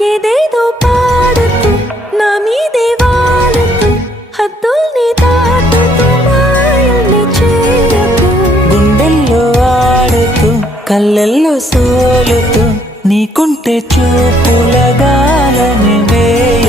ఏదేదో పాడుతూ నా మీదే వాలుతూ హద్దుల్ని దాటుతూ మాయల్ని చేయకు. గుండెల్లో ఆడుతూ కళ్ళల్లో సోలుతూ నీకుంటే చూపుల గాలని వేయ